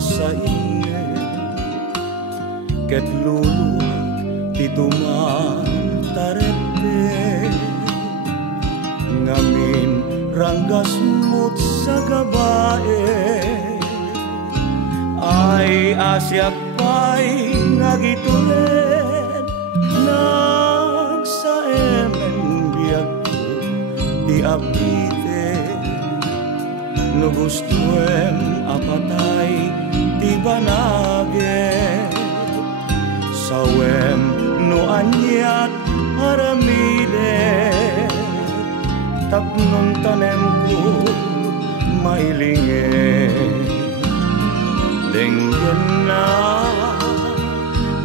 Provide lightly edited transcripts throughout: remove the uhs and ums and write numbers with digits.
sa inye ket luluwag ti tuman tarette ngamin ranggas mo't sa gabae ay asyak pa'y nagitulen nagsaemen biyag di apite no gustuem apatay ti banage sawem no anyat aramide tapnon tanem ko mailinge lenggen na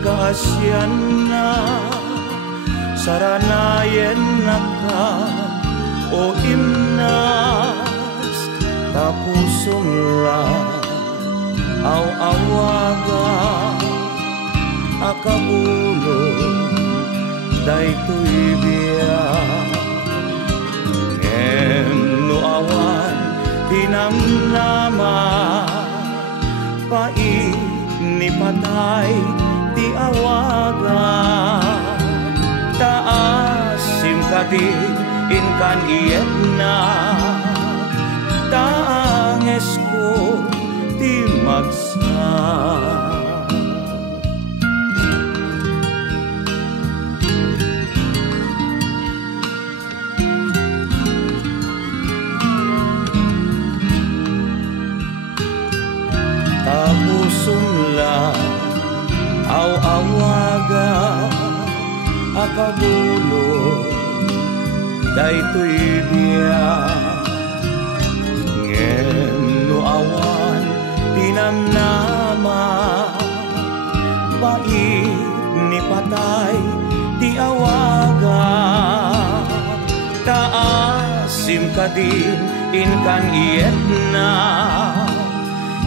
kaasyan na saranayen na ka o imnas tapusum la aw-awaga akabulo daytoy biyak ngem no awan tinamnama pait ni patay ti awaga taasim kadin inkan iyet na taanges ko ti magsa tapusumla aw-awaga akabulo daytoy biyak ngem no awan tinamnama pait ni patay ti awaga taasim kadin inkan iyet na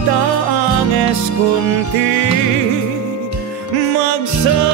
taanges kunti magsa